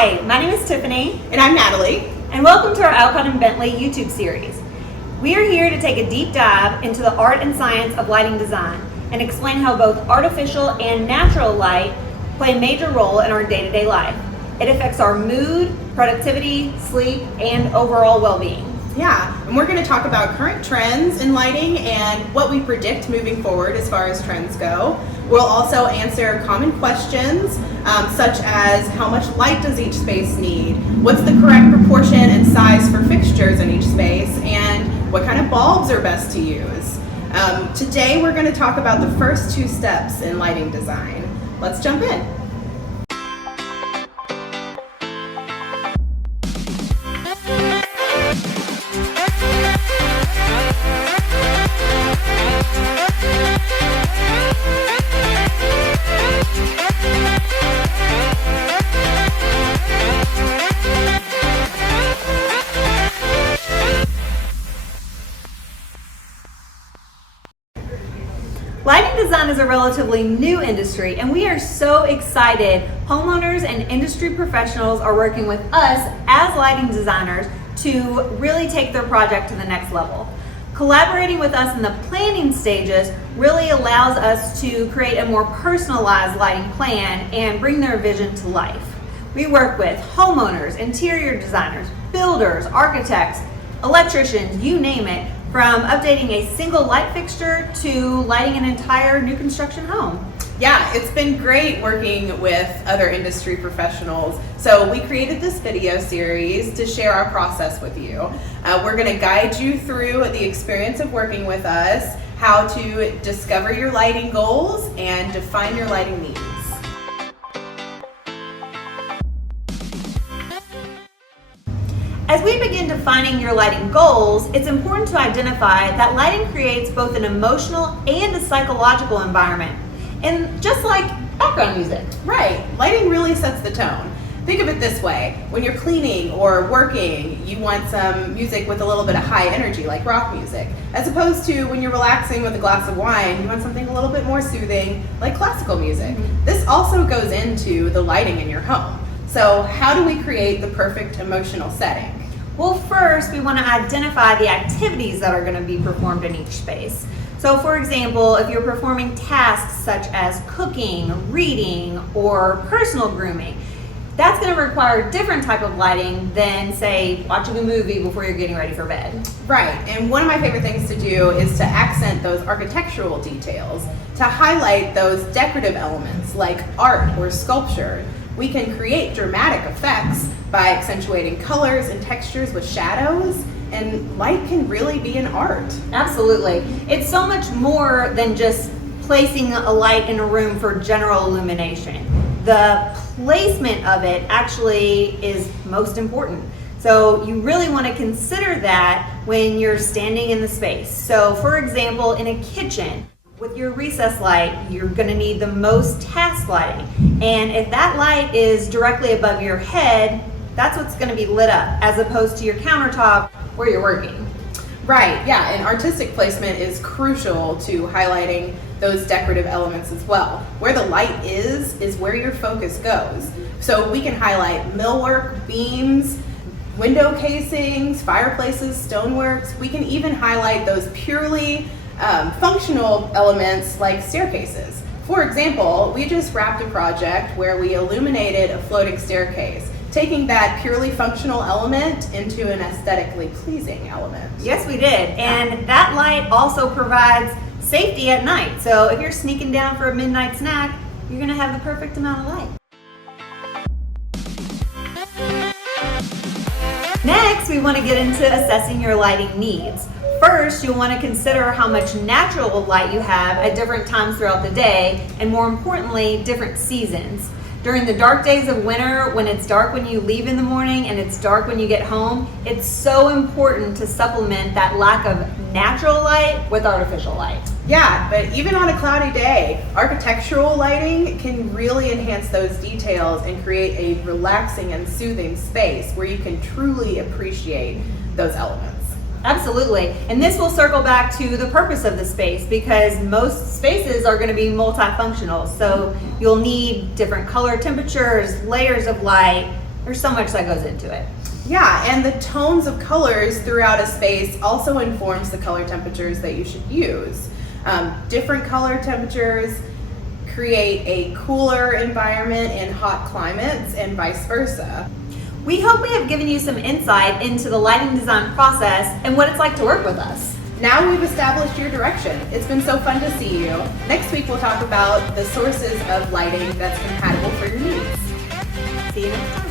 Hi, my name is Tiffany. And I'm Natalie. And welcome to our Alcott Bentley YouTube series. We are here to take a deep dive into the art and science of lighting design and explain how both artificial and natural light play a major role in our day-to-day life. It affects our mood, productivity, sleep, and overall well-being. Yeah, and we're going to talk about current trends in lighting and what we predict moving forward as far as trends go. We'll also answer common questions such as how much light does each space need, what's the correct proportion and size for fixtures in each space, and what kind of bulbs are best to use. Today we're going to talk about the first two steps in lighting design. Let's jump in. Lighting design is a relatively new industry, and we are so excited homeowners and industry professionals are working with us as lighting designers to really take their project to the next level. Collaborating with us in the planning stages really allows us to create a more personalized lighting plan and bring their vision to life. We work with homeowners, interior designers, builders, architects, electricians, you name it, from updating a single light fixture to lighting an entire new construction home. Yeah, it's been great working with other industry professionals. So we created this video series to share our process with you. We're going to guide you through the experience of working with us, how to discover your lighting goals, and define your lighting needs. As we begin defining your lighting goals, it's important to identify that lighting creates both an emotional and a psychological environment. And just like background music. Right, lighting really sets the tone. Think of it this way, when you're cleaning or working, you want some music with a little bit of high energy, like rock music, as opposed to when you're relaxing with a glass of wine, you want something a little bit more soothing, like classical music. This also goes into the lighting in your home. So how do we create the perfect emotional setting? Well, first, we want to identify the activities that are going to be performed in each space. So, for example, if you're performing tasks such as cooking, reading, or personal grooming, that's going to require a different type of lighting than, say, watching a movie before you're getting ready for bed. Right, and one of my favorite things to do is to accent those architectural details, to highlight those decorative elements like art or sculpture. We can create dramatic effects by accentuating colors and textures with shadows, and light can really be an art. Absolutely. It's so much more than just placing a light in a room for general illumination. The placement of it actually is most important. So you really want to consider that when you're standing in the space. So for example, in a kitchen, with your recess light, you're going to need the most task lighting. And if that light is directly above your head, that's what's going to be lit up, as opposed to your countertop where you're working. Right, yeah, and artistic placement is crucial to highlighting those decorative elements as well. Where the light is where your focus goes. So we can highlight millwork, beams, window casings, fireplaces, stoneworks. We can even highlight those purely functional elements like staircases. For example, we just wrapped a project where we illuminated a floating staircase, taking that purely functional element into an aesthetically pleasing element. Yes, we did. And that light also provides safety at night. So if you're sneaking down for a midnight snack, you're going to have the perfect amount of light. Next, we want to get into assessing your lighting needs. First, you'll want to consider how much natural light you have at different times throughout the day, and more importantly, different seasons. During the dark days of winter, when it's dark when you leave in the morning and it's dark when you get home, it's so important to supplement that lack of natural light with artificial light. Yeah, but even on a cloudy day, architectural lighting can really enhance those details and create a relaxing and soothing space where you can truly appreciate those elements. Absolutely. And this will circle back to the purpose of the space, because most spaces are going to be multifunctional. So you'll need different color temperatures, layers of light, There's so much that goes into it. Yeah, and the tones of colors throughout a space also informs the color temperatures that you should use. Different color temperatures create a cooler environment in hot climates and vice versa. We hope we have given you some insight into the lighting design process and what it's like to work with us. Now we've established your direction. It's been so fun to see you. Next week we'll talk about the sources of lighting that's compatible for your needs. See you next time.